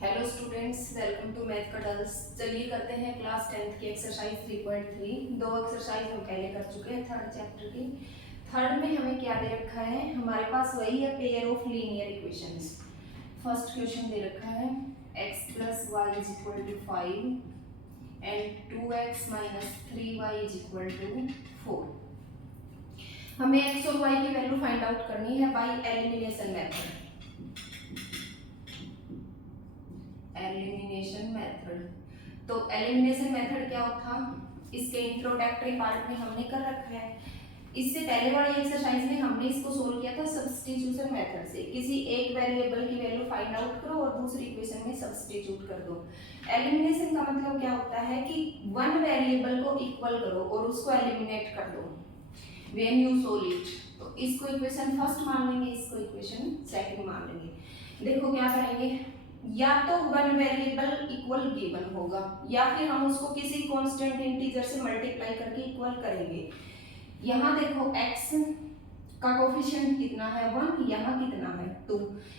Hello students, welcome to math cuddles. चलिए करते हैं क्लास 10th की एक्सरसाइज 3.3। दो एक्सरसाइज हम पहले कर चुके हैं थर्ड चैप्टर की। थर्ड में हमें क्या दे रखा है, हमारे पास वही है pair of linear equations. First question दे रखा है x plus Y is equal to 5 and 2x minus 3y is equal to 4। हमें x और y की वैल्यू फाइंड आउट करनी है by elimination method. Elimination method, तो एलिमिनेशन मेथड क्या था, इसके इंट्रोडक्टरी पार्ट में हमने कर रखा है। इससे पहले वाली एक्सरसाइज में हमने इसको सोल्व किया था सब्स्टिट्यूशन मेथड से। किसी एक वेरिएबल की वैल्यू फाइंड आउट करो और दूसरी इक्वेशन में सब्स्टिट्यूट कर दो। एलिमिनेशन का मतलब क्या होता है कि वन वेरिएबल को इक्वल करो और उसको एलिमिनेट कर दो व्हेन यू सोल्व इट। तो इसको इक्वेशन फर्स्ट मान लेंगे, इसको इक्वेशन सेकंड मान लेंगे। देखो क्या करेंगे, या तो वन वेरिएबल इक्वल गिवन होगा या फिर हम उसको किसी कांस्टेंट इंटीजर से मल्टीप्लाई करके इक्वल करेंगे। यहाँ देखो x का कोफिशिएंट कितना है 1, यहाँ कितना है 2,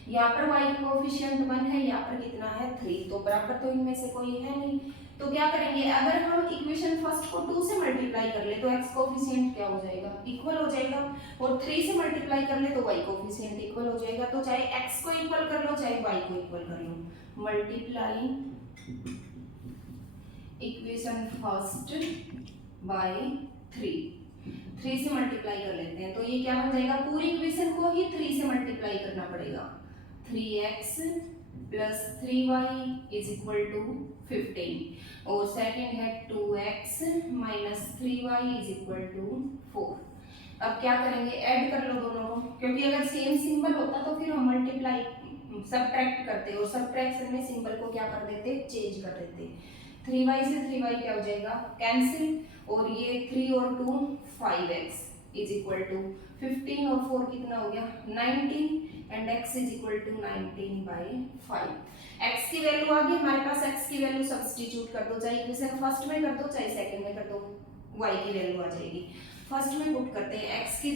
यहाँ पर y का कोफिशिएंट 1 है, यहाँ पर कितना है 3, तो बराबर तो इनमें से कोई है नहीं। तो क्या करेंगे, अगर हम इक्वेशन फर्स्ट को 2 से मल्टीप्लाई कर ले तो x कोफिशिएंट क्या हो जाएगा, इक्वल हो जाएगा, और 3 से मल्टीप्लाई कर ले तो y कोफिशिएंट इक्वल हो जाएगा। तो चाहे x को इक्वल कर लो चाहे y को इक्वल कर लो, मल्टीप्लाई इक्वेशन फर्स्ट बाय 3 से मल्टीप्लाई कर लेते हैं। तो ये क्या बन जाएगा, पूरी इक्वेशन को ही 3 से मल्टीप्लाई करना पड़ेगा। 3x plus 3y is equal to 15 और सेकंड है 2x minus 3y is equal to 4। अब क्या करेंगे, ऐड कर लो दोनों को, क्योंकि अगर सेम सिंबल होता तो फिर हम मल्टीप्लाई सबट्रैक्ट करते और सबट्रैक्शन में सिंबल को क्या कर देते, चेंज कर देते। 3y से 3y क्या हो जाएगा, कैंसिल, और ये 3 और 2 5x इज इक्वल टू 15 और 4 कितना हो गया 19 and x is equal to 19/5। x की वैल्यू आ गई हमारे पास, x की वैल्यू सब्स्टिट्यूट कर दो, चाहे इक्वेशन फर्स्ट में कर दो चाहे सेकंड में कर दो, y की वैल्यू आ जाएगी। फर्स्ट में पुट करते हैं x की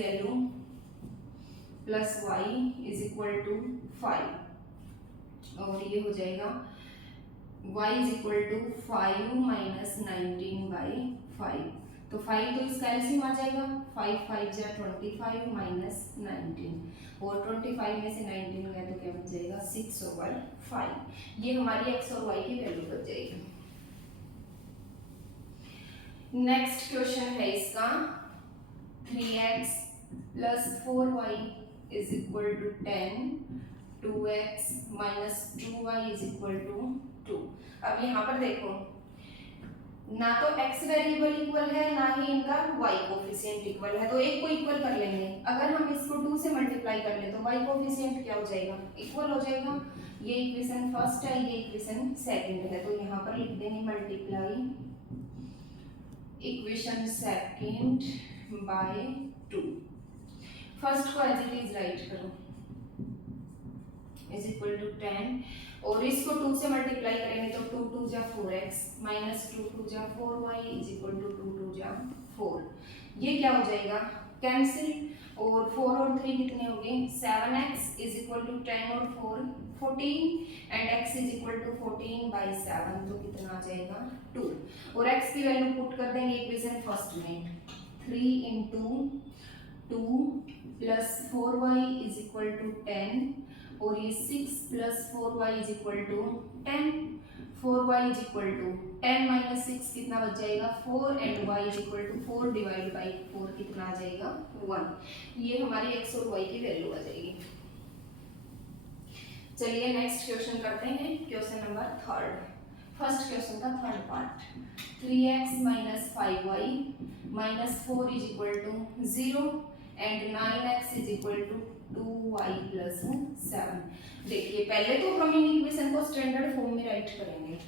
value plus y is equal to 5 और ये हो जाएगा y is equal to 5 minus 19/5। तो 5 तो इसका एलसीएम आ जाएगा, 5 5 जा 25 माइनस 19 और 25 में से 19 गया तो क्या बच जाएगा 6/5। ये हमारी x और y की वैल्यू बच जाएगी। नेक्स्ट क्वेश्चन है इसका 3x plus 4y is equal to 10, 2x minus 2y is equal to 2। अब यहाँ पर देखो, ना तो x वेरिएबल इक्वल है ना ही इनका y कोफिशिएंट इक्वल है, तो एक को इक्वल कर लेंगे। अगर हम इसको 2 से मल्टीप्लाई कर ले तो y कोफिशिएंट क्या हो जाएगा, इक्वल हो जाएगा। ये इक्वेशन फर्स्ट है, ये इक्वेशन सेकंड है, तो यहाँ पर लिख देंगे multiply equation second by 2। First को एज इट इज राइट करो, इज इक्वल टू 10 और इसको 2 से मल्टीप्लाई करेंगे तो 2 2 जा 4x माइनस 2 2 जा 4y इज इक्वल टू 2 2 जा 4। ये क्या हो जाएगा, कैंसिल, और 4 और 3 कितने हो गए 7x इज इक्वल टू 10 और 4 14 and x is equal to 14/7, तो कितना आ जाएगा 2। और x की वैल्यू पुट कर देंगे इक्वेशन फर्स्ट में, 3 into 2 plus 4y is equal to 10 और ये 6 plus 4y is equal to 10, 4y is equal to 10 minus 6 कितना बच जाएगा 4 and y is equal to 4 divide by 4 कितना आ जाएगा 1। ये हमारी x और y की वैल्यू आ जाएगी। चलिए नेक्स्ट क्वेश्चन करते हैं, question number third. First question का third part, 3x minus 5y minus 4 is equal to 0 and 9x is equal to 2y plus 7। देखिए पहले तो हम इन इक्वेशन को स्टैंडर्ड फॉर्म में राइट करेंगे।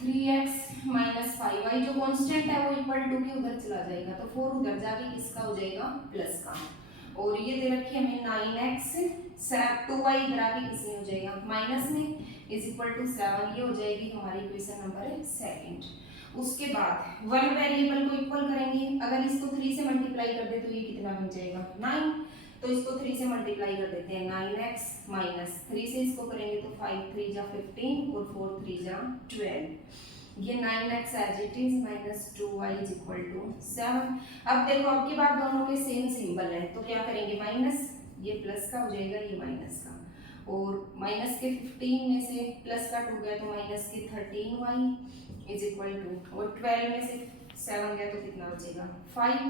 3x माइनस 5y जो कांस्टेंट है वो इक्वल टू के उधर चला जाएगा, तो 4 उधर जाके किसका हो जाएगा प्लस का, और ये दे रखी है हमें 9x 2y इधर आके किसमें हो जाएगा माइनस में इज इक्वल टू 7। ये हो जाएगी हमारी इक्वेशन नंबर सेकंड। उसके बाद वन वेरिएबल को इक्वल करेंगे, अगर इसको 3 से मल्टीप्लाई कर दे तो ये कितना बन जाएगा 9, तो इसको 3 से मल्टीप्लाई कर देते हैं, 9x माइनस 3 से इसको करेंगे तो 5 3 जा 15 और 4 3 जा 12। ये 9x as it is minus 2y is equal to 7। अब देखो अब की बार दोनों के सेम सिंबल है तो क्या करेंगे, माइनस, ये प्लस का हो जाएगा, ये माइनस का, और माइनस के 15 में से प्लस का 2 गया तो माइनस के 13y इज इक्वल टू, और 12 में से 7 गया तो कितना बचेगा 5,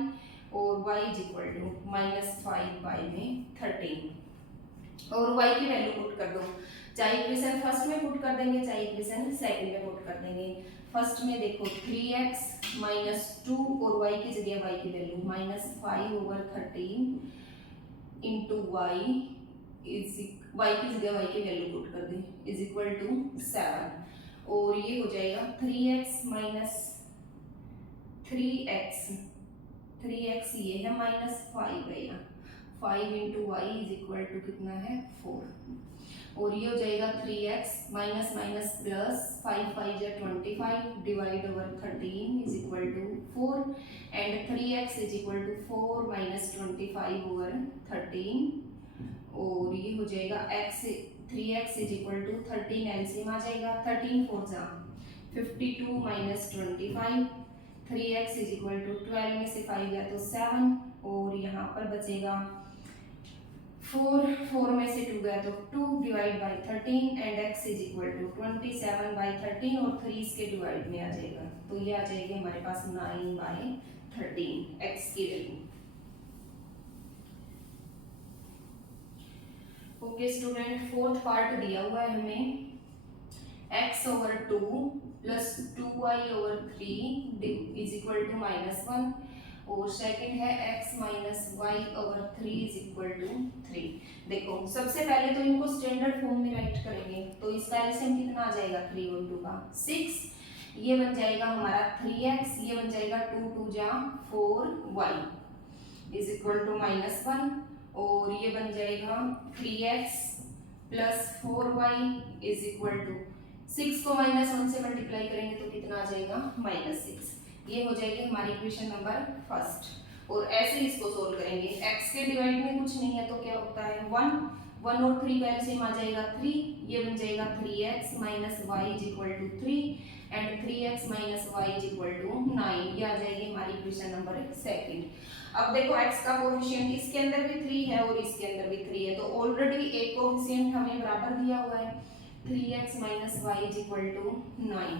और y is equal to minus 5y में 13, और y की वैल्यू पुट कर दो, चाहे इक्वेशन फर्स्ट में पुट कर देंगे चाहे इक्वेशन सेकंड में पुट कर देंगे। फर्स्ट में देखो 3x माइनस 2 और y की जगह y की value minus 5/13 into y is y की जगह y की वैल्यू पुट कर दें इज इक्वल टू 7, और ये हो जाएगा 3x माइनस 3x ये है माइनस 5 है, यहाँ 5 into y is equal to कितना है 4, और ये हो जाएगा 3x माइनस माइनस प्लस 5 5 या 25 divide over 13 is equal to 4, and 3x is equal to 4 minus 25 over 13, और ये हो जाएगा x 3x is equal to 13 LCM आ जाएगा, 13 4 जा 52 minus 25, 3x is equal to 12 में से 5 गया तो 7, और यहाँ पर बचेगा 4 में से 2 गया तो 2 divide by 13, and x is equal to 27/13, और 3 इसके डिवाइड में आ जाएगा तो ये आ जाएगी हमारे पास 9/13 x की वैल्यू। ओके स्टूडेंट, फोर्थ पार्ट दिया हुआ है हमें x over 2 plus 2y over 3 is equal to -1, और सेकंड है x minus y over 3 is equal to 3। देखो सबसे पहले तो इनको स्टैंडर्ड फॉर्म में राइट करेंगे तो इसका एलसीएम कितना आ जाएगा 3 और 2 का 6, ये बन जाएगा हमारा 3x, ये बन जाएगा 2 2 जा 4y इज इक्वल टू -1, और ये बन जाएगा 3x plus 4y is equal to 6 को -1 से मल्टीप्लाई करेंगे तो कितना आ जाएगा -6। ये हो जाएगी हमारी इक्वेशन नंबर फर्स्ट, और ऐसे इसको सोल्व करेंगे। x के डिवाइड में कुछ नहीं है तो क्या होता है 1 और 3 का एलसीएम आ जाएगा 3, ये बन जाएगा 3x minus y is equal to 3, and 3x minus y is equal to 9, ये आ जाएगी हमारी इक्वेशन नंबर सेकंड। अब देखो x का कोएफिशिएंट इसके अंदर भी 3 है और इसके अंदर भी 3 है, तो ऑलरेडी एक कोएफिशिएंट हमें बराबर दिया हुआ है 3x minus y is equal to 9,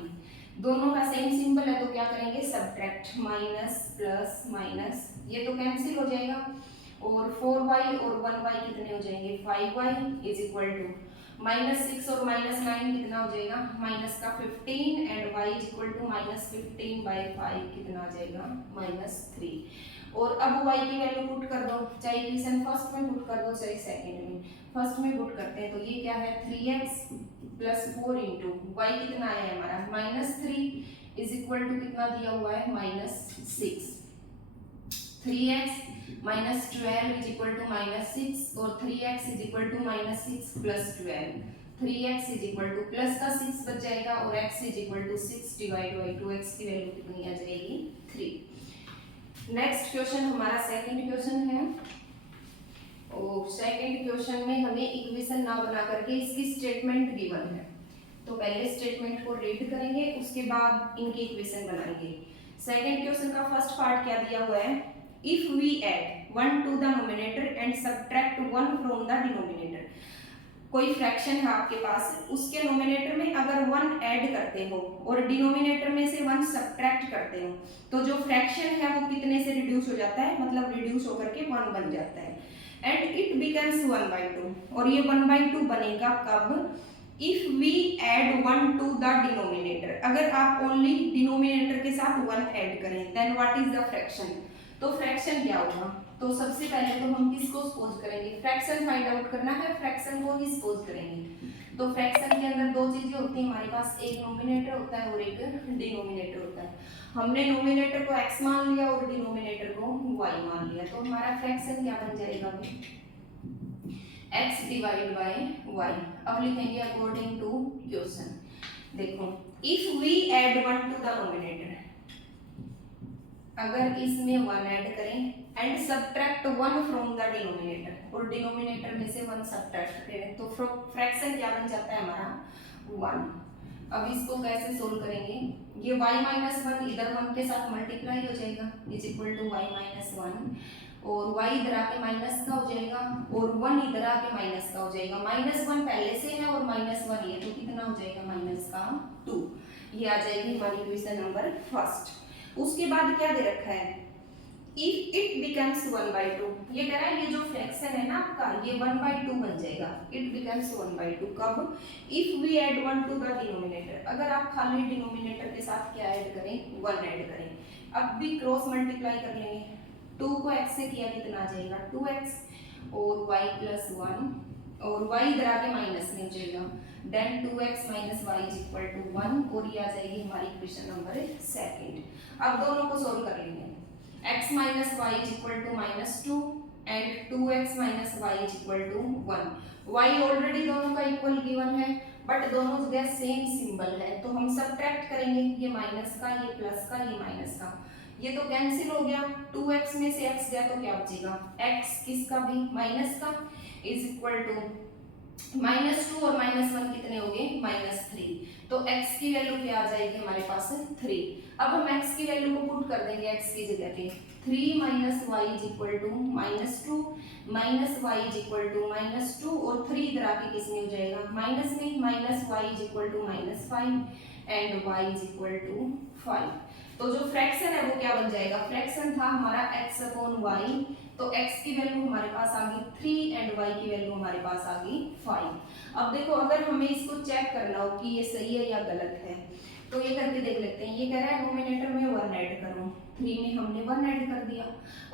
दोनों का सेम सिंबल है तो क्या करेंगे सब्ट्रैक्ट, माइनस प्लस माइनस, ये तो कैंसिल हो जाएगा, और 4y और 1y कितने हो जाएंगे 5y इज इक्वल टू -6 और -9 कितना हो जाएगा माइनस का 15, and y is equal to -15/5 कितना आ जाएगा -3, और अब y की वैल्यू पुट कर दो, चाहे इक्वेशन फर्स्ट में पुट कर दो चाहे सेकंड में। फर्स्ट में पुट करते हैं तो ये क्या है 3x प्लस 4 इंटू वाई कितना आया है हमारा -3 इज इक्वल टू कितना दिया हुआ है -6, 3x minus 12 is equal to -6, और 3x is equal to -6 plus 12, 3x is equal to plus का 6 बच जाएगा, और x is equal to 6 divide by 2x की वैल्यू कितनी आ जाएगी 3। नेक्स्ट क्वेश्चन हमारा सेकंड क्वेश्चन है, और सेकंड क्वेश्चन में हमें इक्वेशन ना बना करके इसकी स्टेटमेंट गिवन है, तो पहले स्टेटमेंट को रीड करेंगे उसके बाद इनकी इक्वेशन बनाएंगे। सेकंड क्वेश्चन का फर्स्ट पार्ट क्या दिया हुआ है, if we add 1 to the nominator and subtract 1 from the denominator, कोई फ्रैक्शन है आपके पास, उसके नोमिनेटर में अगर 1 ऐड करते हो और डिनोमिनेटर में से 1 सब्ट्रैक्ट करते हो तो जो फ्रैक्शन है वो कितने से रिड्यूस हो जाता है, मतलब रिड्यूस होकर के 1 बन जाता है, एंड इट बिकम्स 1/2, और ये 1/2 बनेगा कब, if we add 1 to the denominator, अगर आप ओनली डिनोमिनेटर के साथ 1 ऐड करें then what is the fraction, तो फ्रैक्शन क्या होगा, तो सबसे पहले तो हम किसको सपोज करेंगे, फ्रैक्शन फाइंड आउट करना है, फ्रैक्शन को ही सपोज करेंगे। तो फ्रैक्शन के अंदर दो चीजें होती हैं हमारे पास, एक नोमिनेटर होता है और एक डिनोमिनेटर होता है। हमने नोमिनेटर को x मान लिया और डिनोमिनेटर को y मान लिया, तो हमारा फ्रैक्शन क्या बन जाएगा x डिवाइड बाय y। अब लिखेंगे अकॉर्डिंग टू क्वेश्चन, देखो if we add 1 to the numerator, अगर इसमें 1 ऐड करें and subtract 1 from the denominator, और डिनोमिनेटर में से 1 सब्ट्रैक्ट करें तो फ्रैक्शन क्या बन जाता है हमारा 1। अब इसको कैसे सोल्व करेंगे, ये y माइनस 1 इधर 1 के साथ मल्टीप्लाई हो जाएगा is equal to y minus 1, और y इधर आके माइनस का हो जाएगा और 1 इधर आके माइनस का हो जाएगा। माइनस 1 पहले से है और माइनस 1 ये, तो कितना हो जाएगा माइनस का 2। ये आ जाएगी हमारी इक्वेशन नंबर फर्स्ट। उसके बाद क्या दे रखा है, इफ इट बिकम्स 1/2, ये कह रहा है ये जो फ्रैक्शन है ना आपका ये 1/2 बन जाएगा, इट बिकम्स 1/2 कब, if we add 1 to the denominator, अगर आप खाली डिनोमिनेटर के साथ क्या ऐड करें 1 ऐड करें। अब भी क्रॉस मल्टीप्लाई कर लेंगे, 2 को x से किया कितना आ जाएगा 2x और y प्लस 1 और y इधर आके माइनस में हो जाएगा, then 2x minus y is equal to 1, और ये आ जाएगी हमारी इक्वेशन नंबर सेकंड। अब दोनों को सोल्व कर लेंगे, x minus y is equal to minus 2 and 2x minus y is equal to 1। y already दोनों का इक्वल गिवन है बट दोनों जगह सेम सिंबल है, तो हम सब्ट्रैक्ट करेंगे, ये माइनस का ये प्लस का ये माइनस का, ये तो कैंसिल हो गया, 2x में से x गया तो क्या बचेगा x किसका भी माइनस का इज इक्वल टू -2 और -1 कितने हो गए -3, तो x की वैल्यू क्या आ जाएगी हमारे पास 3। अब हम x की वैल्यू को पुट कर देंगे x की जगह पे, 3 minus y is equal to -2 minus y is equal to -2 और 3 इधर आके किस में हो जाएगा माइनस में, minus y is equal to -5 and y is equal to 5। तो जो फ्रैक्शन है वो क्या बन जाएगा, फ्रैक्शन था हमारा x अपॉन y, तो x की वैल्यू हमारे पास आ गई 3 एंड y की वैल्यू हमारे पास आ गई 5। अब देखो अगर हमें इसको चेक करना हो कि ये सही है या गलत है तो ये करके देख लेते हैं। ये कह रहा है नोमिनेटर में 1 ऐड करो, 3 में हमने 1 ऐड कर दिया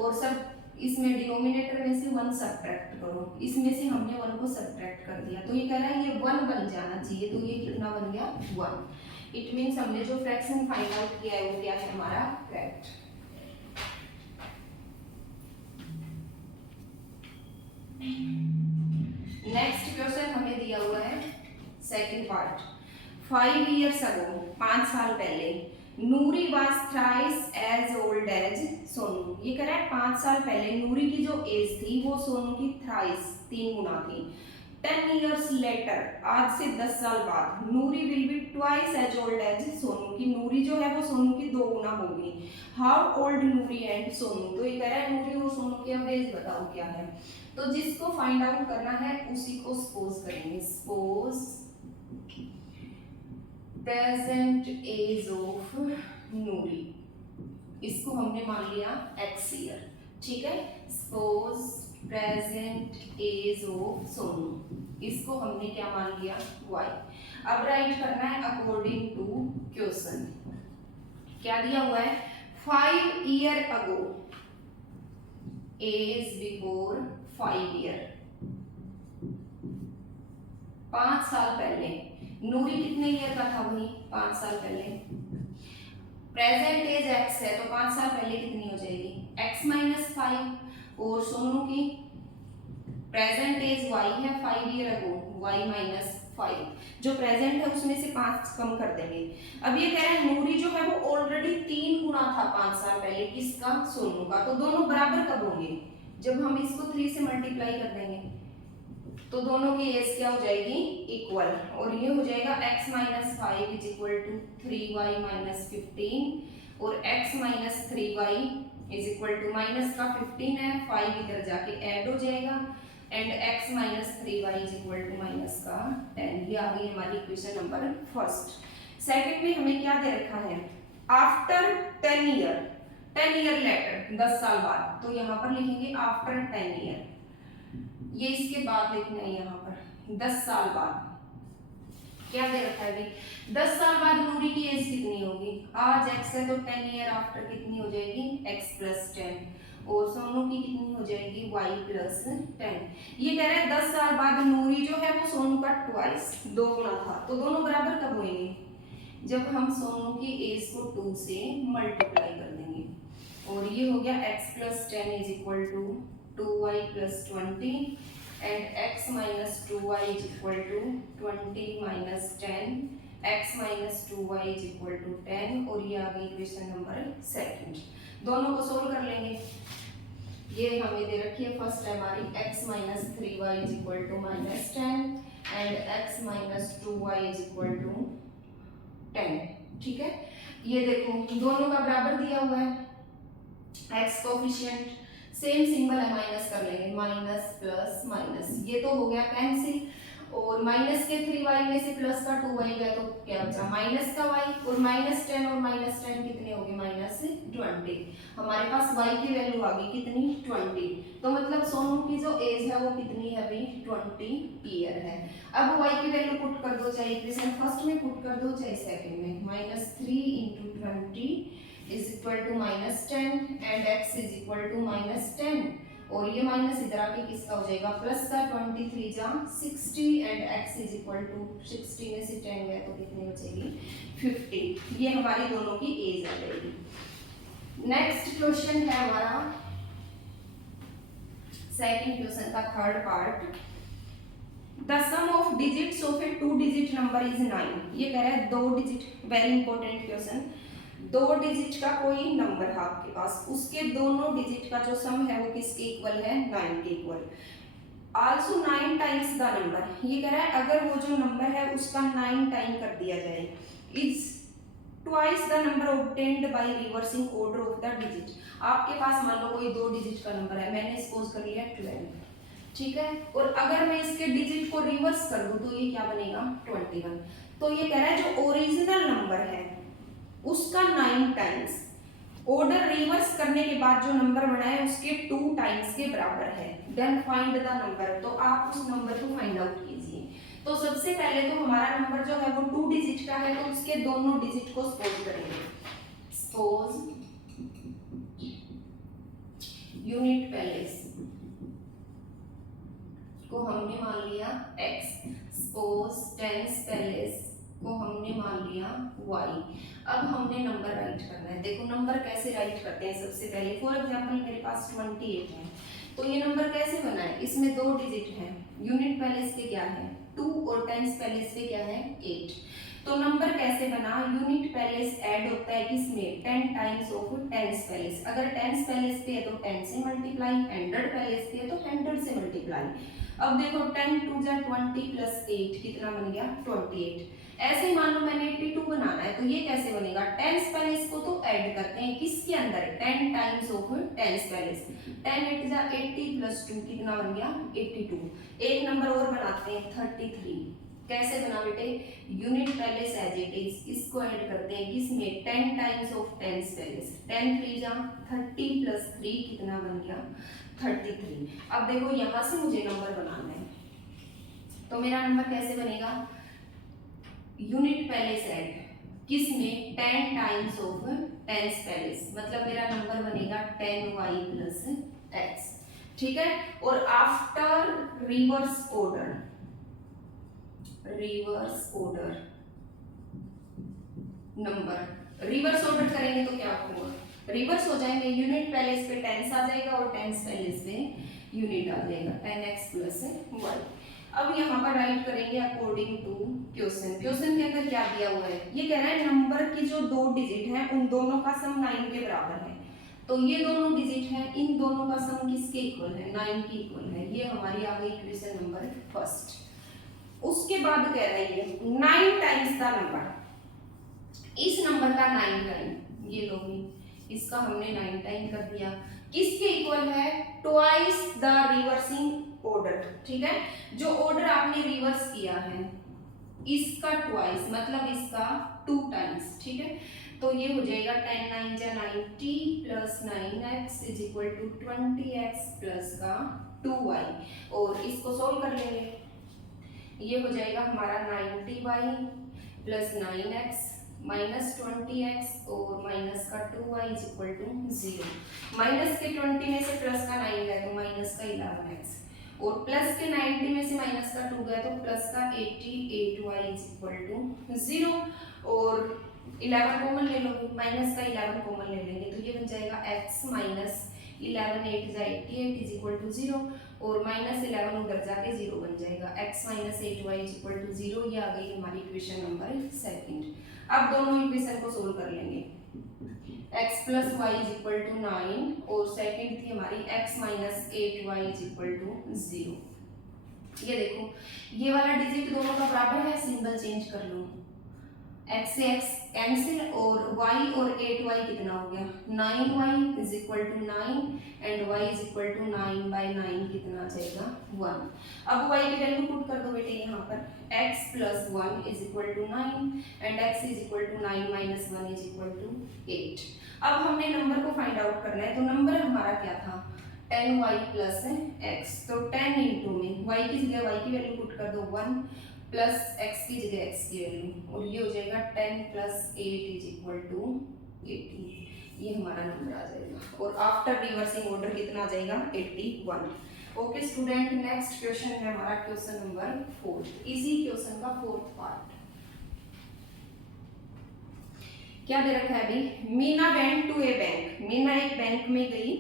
और सब इसमें डिनोमिनेटर में से 1 सब्ट्रैक्ट करो, इसमें से हमने 1 को सब्ट्रैक्ट कर दिया, तो ये कह रहा है ये 1 बन जाना चाहिए, तो ये कितना बन गया 1। इट मीन्स हमने जो फ्रैक्शन फाइंड आउट किया है वो क्या है हमारा करेक्ट। नेक्स्ट क्वेश्चन हमें दिया हुआ है सेकंड पार्ट, 5 years ago 5 साल पहले Noori was thrice as old as Sonu. ये कह रहा है 5 साल पहले नूरी की जो एज थी वो सोनू की थ्राइस 3 गुना थी। 10 years later आज से 10 साल बाद Noori will be twice as old as Sonu, की नूरी जो है वो सोनू की 2 गुना होगी। How old Noori and Sonu, तो ये कह रहा है नूरी और सोनू की अब एज बताओ क्या है, तो जिसको फाइंड आउट करना है उसी को सपोज करेंगे। Suppose present age of Noori, इसको हमने मान लिया x ईयर, ठीक है। Suppose present age of Sonu, इसको हमने क्या मान लिया y। अब राइट करना है अकॉर्डिंग टू क्वेश्चन, क्या दिया हुआ है 5 year ago age before 5 year, 5 साल पहले नूरी कितने ईयर का था वही 5 साल पहले। प्रेजेंट एज x है तो 5 साल पहले कितनी हो जाएगी x माइनस 5, और सोनू की प्रेजेंट एज y है 5 ईयर अगो y माइनस 5, जो प्रेजेंट है उसमें से 5 कम कर देंगे। अब ये कह रहा है नूरी जो है वो ऑलरेडी 3 गुना था 5 साल पहले किसका सोनू का, तो दोनों बराबर कब होंगे जब हम इसको 3 से मल्टीप्लाई कर देंगे, तो दोनों की एज क्या हो जाएगी इक्वल, और ये हो जाएगा x minus 5 is equal to 3y minus 15 और x minus 3y is equal to minus का 15 है 5 इधर जाके ऐड हो जाएगा and x minus 3y is equal to minus का 10। ये आ गई हमारी इक्वेशन नंबर फर्स्ट। सेकंड में हमें क्या दे रखा है आफ्टर 10 ईयर लेटर 10 साल बाद, तो यहाँ पर लिखेंगे आफ्टर 10 ईयर, ये इसके बाद लिखना है यहाँ पर 10 साल बाद। क्या दे रखा है भाई 10 साल बाद नूरी की एज कितनी होगी, आज x है तो 10 ईयर आफ्टर कितनी हो जाएगी x प्लस 10 और सोनू की कितनी हो जाएगी y प्लस 10। ये कह रहा है 10 साल बाद नूरी जो है वो सोनू का ट्वाइस 2 गुना था, तो दोनों बराबर कब होंगे जब हम सोनू की एज को 2 से मल्टीप्लाई कर देंगे, और ये हो गया x plus 10 is equal to 2y plus 20 and x minus 2y is equal to 20 minus 10, x minus 2y is equal to 10, और ये आ गई इक्वेशन नंबर सेकंड। दोनों को सोल्व कर लेंगे। ये हमें दे रखी है फर्स्ट है हमारी x minus 3y is equal to minus 10 and x minus 2y is equal to 10। ठीक है, ये देखो दोनों का बराबर दिया हुआ है, x कोफिशिएंट सेम सिंबल है, माइनस कर लेंगे, माइनस प्लस माइनस, ये तो हो गया कैंसिल, और माइनस के 3y में से प्लस का 2y गया तो क्या बचा माइनस का y, और माइनस 10 और माइनस 10 कितने हो गए माइनस 20। हमारे पास y की वैल्यू आ गई कितनी 20, तो मतलब सोनू की जो एज है वो कितनी है अभी 20 ईयर है। अब y की वैल्यू पुट कर दो, चाहे इक्वेशन फर्स्ट में पुट कर दो चाहे सेकंड में, minus 3 into 20 is equal to minus 10 and x is equal to minus 10, और ये माइनस इधर आके किसका हो जाएगा प्लस का, 23 जा 60 and x is equal to 60 में से 10 गए तो कितनी बचेगी 50। ये हमारी दोनों की एज आ जाएगी। नेक्स्ट क्वेश्चन है हमारा सेकंड क्वेश्चन का third part, the sum of digits of a 2 digit number is 9। ये कह रहा है 2 digit, very important question, 2 digit का कोई नंबर है आपके पास, उसके दोनों डिजिट का जो सम है वो किसके इक्वल है 9 के equal, also 9 times the number. ये कह रहा है अगर वो जो नंबर है उसका 9 टाइम कर दिया जाए, is twice the number obtained by reversing order of the digit. आपके पास मान लो कोई 2 डिजिट का नंबर है, मैंने सपोज कर लिया 12, ठीक है, और अगर मैं इसके डिजिट को रिवर्स कर दूं तो ये क्या बनेगा 21। तो ये कह रहा है जो ओरिजिनल नंबर है उसका 9 टाइम्स, ऑर्डर रिवर्स करने के बाद जो नंबर बना है उसके 2 टाइम्स के बराबर है, देन फाइंड द नंबर। तो आप उस नंबर को फाइंड आउट कीजिए। तो सबसे पहले तो हमारा नंबर जो है वो 2 डिजिट का है, तो उसके दोनों डिजिट को सपोज करेंगे। सपोज यूनिट पैलेस को हमने मान लिया x, सपोज टेंस पैलेस को हमने मान लिया y। अब हमने नंबर राइट करना है। देखो नंबर कैसे राइट करते हैं, सबसे पहले फॉर एग्जांपल मेरे पास 28 है, तो ये नंबर कैसे बना है, इसमें 2 डिजिट हैं, यूनिट पैलेस पे क्या है 2 और टेंस पैलेस पे क्या है 8। तो नंबर कैसे बना, यूनिट पैलेस ऐड होता है किसमें 10 टाइम्स ऑफ टेंस पैलेस। अगर टेंस पैलेस पे है तो 10 से मल्टीप्लाई, 100 पैलेस पे है तो 100 से मल्टीप्लाई। अब देखो 10 2 जा 20 प्लस 8 कितना बन गया 28। ऐसे ही मान लो मैंने 82 बनाना है, तो ये कैसे बनेगा, टेंस पैलेस को तो ऐड करते हैं किसके अंदर 10 टाइम्स ऑफ टेंस पैलेस, 10 8 जा 80 प्लस 2 कितना बन गया 82। एक नंबर और बनाते हैं 33। कैसे बना बेटे, unit place as it is, इसको ऐड करते हैं किसमें 10 टाइम्स ऑफ टेंस पैलेस, 10 3 जा 30 प्लस 3 कितना बन गया 33। अब देखो यहां से मुझे नंबर बनाना है, तो मेरा नंबर कैसे बनेगा, यूनिट पैलेस ऐड किसमें 10 टाइम्स ऑफ टेंस पैलेस, मतलब मेरा नंबर बनेगा 10y प्लस x। ठीक है, और after reverse order, reverse order number reverse order करेंगे तो क्या होगा, रिवर्स हो जाएंगे, यूनिट पैलेस पे टेंस आ जाएगा और टेंस पैलेस पे यूनिट आ जाएगा 10x प्लस y। अब यहाँ पर राइट करेंगे अकॉर्डिंग टू क्वेश्चन। क्वेश्चन के अंदर क्या दिया हुआ है, ये कह रहा है नंबर की जो 2 डिजिट हैं उन दोनों का सम 9 के बराबर है। तो ये दोनों डिजिट हैं, इन दोनों का सम किसके इक्वल है 9 के इक्वल है। ये हमारी आ गई इक्वेशन नंबर फर्स्ट। उसके बाद कह रही है 9 टाइम्स द नंबर, इस नंबर का 9 टाइम, ये लो इसका हमने 9 टाइम कर दिया, किसके इक्वल है ट्वाइस द रिवर्सिंग ऑर्डर। ठीक है, जो ऑर्डर आपने रिवर्स किया है इसका ट्वाइस, मतलब इसका 2 टाइम्स। ठीक है, तो ये हो जाएगा 10 9 जा 90 plus 9x is equal to 20x plus का 2y, और इसको सोल्व कर लेंगे। ये हो जाएगा हमारा 90y plus 9x minus 20x और माइनस का 2y is equal to 0। Minus के 20 में से प्लस का 9 गया तो माइनस का 11x, और प्लस के 90 में से माइनस का 2 गया तो प्लस का 88y इज इक्वल टू 0, और 11 कॉमन ले लो, माइनस का 11 कॉमन ले लेंगे तो ये बन जाएगा x माइनस 11 8 जा 88 इज इक्वल टू 0, और माइनस 11 उधर जाके 0 बन जाएगा, x minus 8y is equal to 0। ये आ गई हमारी इक्वेशन नंबर सेकंड। अब दोनों इक्वेशन को सोल्व कर लेंगे। x plus Y is equal to 9 और सेकंड थी हमारी x minus 8y is equal to 0। ये देखो ये वाला डिजिट दोनों का बराबर है, सिंबल चेंज कर लो, x से x कैंसिल और y और 8y कितना हो गया 9y is equal to 9 and y is equal to 9/9 कितना आ जाएगा 1। अब y की वैल्यू पुट कर दो बेटे यहाँ पर, x plus 1 is equal to 9 and x is equal to 9 minus 1 is equal to 8। अब हमने नंबर को फाइंड आउट करना है, तो नंबर हमारा क्या था 10y प्लस x, तो 10 इंटू में y की जगह y की वैल्यू पुट कर दो 1 प्लस x की जगह x की वैल्यू, और ये हो जाएगा 10 प्लस 8 इज इक्वल टू 80। ये हमारा नंबर आ जाएगा और आफ्टर रिवर्सिंग ऑर्डर कितना आ जाएगा 81। ओके स्टूडेंट, नेक्स्ट क्वेश्चन है हमारा क्वेश्चन नंबर 4, इसी क्वेश्चन का फोर्थ पार्ट। क्या दे रखा है अभी, Meena went to a bank, Meena एक बैंक में गई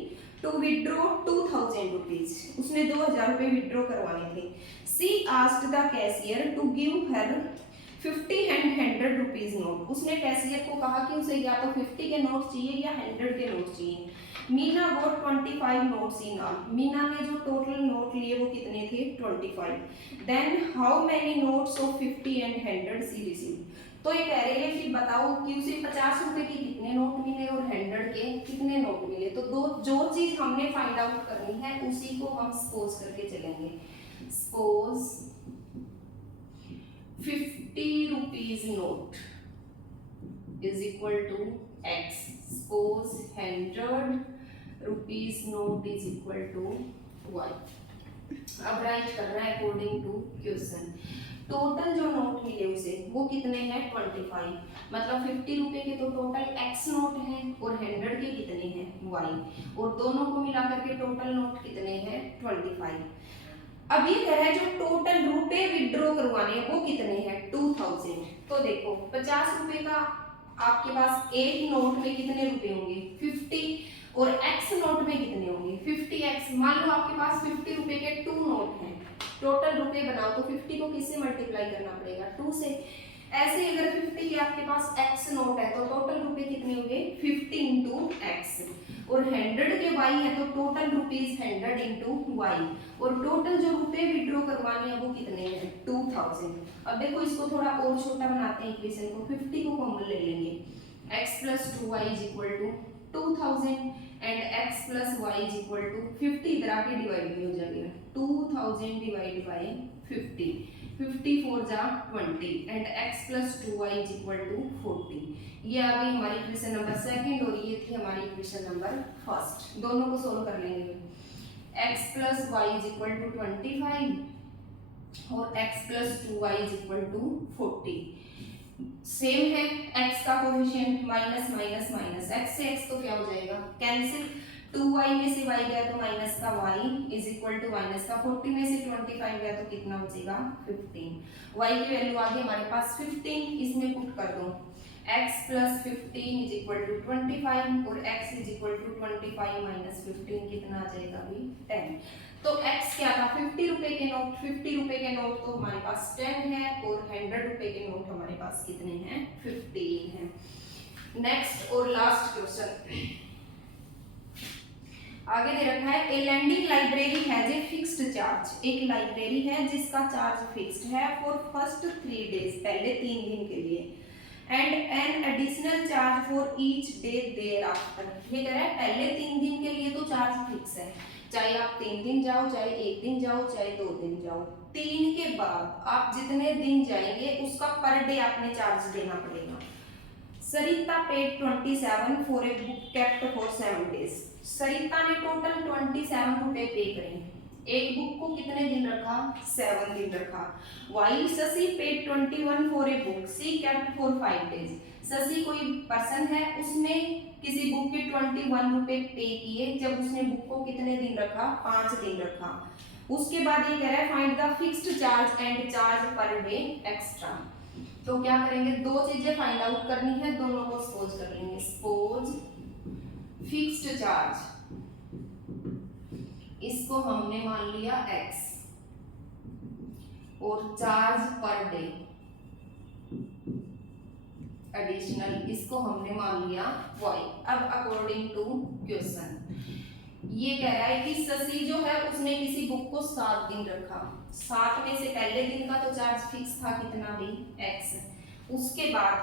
टू विड्रॉ 2000 रुपीज, उसने 2000 रुपए विड्रॉ करवाने थे। She asked the cashier to give her 50 and 100 rupees note, उसने कैशियर को कहा कि उसे या तो 50 के नोट चाहिए या 100 के नोट चाहिए। Meena got 25 notes in all, मीना ने जो टोटल नोट लिए वो कितने थे 25। Then how many notes of 50 and 100 she received, तो ये कह रहे हैं कि बताओ कि उसे 50 रुपए के कितने नोट मिले और 100 के कितने नोट मिले। तो दो जो चीज हमने फाइंड आउट करनी है उसी को हम सपोज करके चलेंगे। Suppose 50 rupees note is equal to x, suppose 100 rupees note is equal to y। अब राइट करना है अकॉर्डिंग टू क्वेश्चन। टोटल जो नोट मिले उसे वो कितने हैं 25, मतलब 50 रुपए के तो टोटल x नोट हैं और 100 के कितने हैं y, और दोनों को मिला करके टोटल नोट कितने हैं 25। अब ये कह रहा है जो टोटल रुपए विड्रॉ करवाने हैं वो कितने हैं 2000। तो देखो 50 रुपए का आपके पास एक नोट में कितने रुपए होंगे 50 और x नोट में कितने होंगे 50x। मान लो आपके पास 50 रुपए के 2 नोट हैं, टोटल रुपए बनाओ तो 50 को किससे मल्टीप्लाई करना पड़ेगा 2 से। ऐसे ही अगर 50 के आपके पास x नोट है तो टोटल रुपए कितने होंगे 50 इंटू एक्स, और 100 के y है तो टोटल रुपीज 100 इंटू वाई, और टोटल जो रुपए विड्रॉ करवाने हैं वो कितने हैं 2000। अब देखो इसको थोड़ा और छोटा बनाते हैं इक्वेशन को, 50 को कॉमन ले लेंगे, x plus 2y is equal to 2000 and x plus y is equal to 50, इधर आके डिवाइड भी हो जाएगा 2000 डिवाइड बाय 50, 50 4 जा 20 and x plus 2y is equal to 40। ये आ गई हमारी इक्वेशन नंबर सेकंड और ये थी हमारी इक्वेशन नंबर फर्स्ट। दोनों को सोल्व कर लेंगे। x plus y is equal to 25 और x plus 2y is equal to 40। Same है, x का coefficient minus minus minus, x से x तो क्या हो जाएगा कैंसिल, 2y में से y गया तो माइनस का y is equal to minus का 40 में से 25 गया तो कितना बचेगा 15। y की वैल्यू आ गई हमारे पास 15, इसमें पुट कर दो x plus 15 is equal to 25 और x is equal to 25 minus 15 कितना आ जाएगा अभी 10। तो x क्या था 50 रुपए के नोट, 50 रुपए के नोट तो हमारे पास 10 है और 100 रुपए के नोट हमारे पास कितने हैं 15 हैं। नेक्स्ट और लास्ट क्वेश्चन आगे दे रखा है, a lending library has a fixed charge, एक लाइब्रेरी है जिसका चार्ज फिक्स्ड है फॉर फर्स्ट 3 डेज, पहले 3 दिन के लिए, and an additional charge for each day thereafter. ये कह रहा है पहले 3 दिन के लिए तो चार्ज फिक्स है, चाहे आप 3 दिन जाओ, चाहे 1 दिन जाओ, चाहे 2 दिन जाओ, 3 के बाद आप जितने दिन जाएंगे उसका पर डे आपने चार्ज देना पड़ेगा। Sarita paid 27 for a book kept for 7 days, Sarita ने टोटल 27 रुपए पे करे, एक बुक को कितने दिन रखा 7 दिन रखा। While Shashi paid 21 for a book she kept for 5 days, Shashi कोई पर्सन है उसने किसी बुक के 21 रुपए पे किए जब उसने बुक को कितने दिन रखा 5 दिन रखा। उसके बाद ये कह रहा है find the fixed charge and charge per day extra. तो क्या करेंगे, दो चीजें फाइंड आउट करनी है, दोनों को सपोज कर लेंगे। सपोज फिक्स्ड चार्ज, इसको हमने मान लिया x, और चार्ज पर डे एडिशनल, इसको हमने मान लिया y। अब अकॉर्डिंग टू क्वेश्चन ये कह रहा है कि शशि जो है उसने किसी बुक को 7 दिन रखा। 7 में से पहले दिन का तो चार्ज फिक्स था कितना भी x, उसके बाद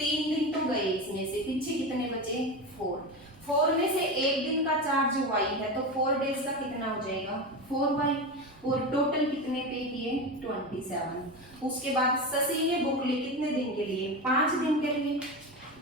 3 दिन तो गए इसमें से, पीछे कितने बचे 4। 4 में से एक दिन का चार्ज y है तो 4 डेज का कितना हो जाएगा 4y, और टोटल कितने पे किए 27। उसके बाद शशि ने बुक ली कितने दिन के लिए 5 दिन के लिए,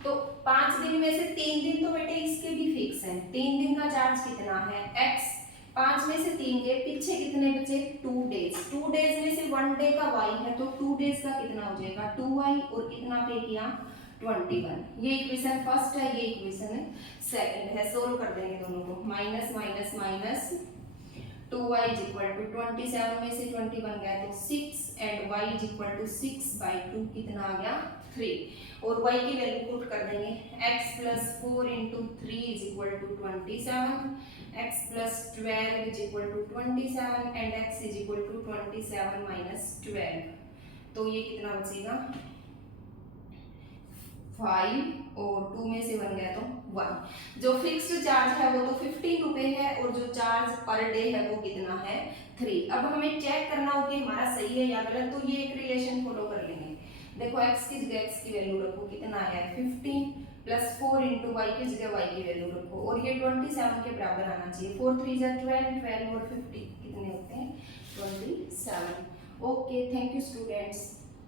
तो 5 दिन में से 3 दिन तो बेटे इसके भी फिक्स हैं। 3 दिन का चार्ज कितना है x, 5 में से 3 गए, पीछे कितने बचे 2 डेज। 2 डेज में से 1 डे का y है तो 2 डेज का कितना हो जाएगा 2y, और कितना पे किया 21। ये इक्वेशन फर्स्ट है, ये इक्वेशन सेकंड है। सोल्व कर देंगे दोनों को, minus minus minus 2y is equal to 27 में से 21 गया तो 6, and y is equal to 6/2 कितना आ गया 3, और y की वैल्यू पुट कर देंगे x plus 4 into 3 is equal to 27, x plus 12 is equal to 27, and x is equal to 27 minus 12, तो ये कितना बचेगा 5, और 2 में से 1 गया तो 1। जो फिक्स्ड चार्ज है वो तो 15 रुपए है, और जो चार्ज पर डे है वो कितना है 3। अब हमें चेक करना हो कि हमारा सही है या गलत, तो ये एक रिलेशन फॉलो कर लेंगे। देखो x की जगह x की वैल्यू रखो, कितना आया है 15, प्लस 4 इंटू वाई की जगह y की वैल्यू रखो, और ये 27 के बराबर आना चाहिए। 4 3 जा 12, 12 और 50 कितने होते हैं 27। Okay, thank you students.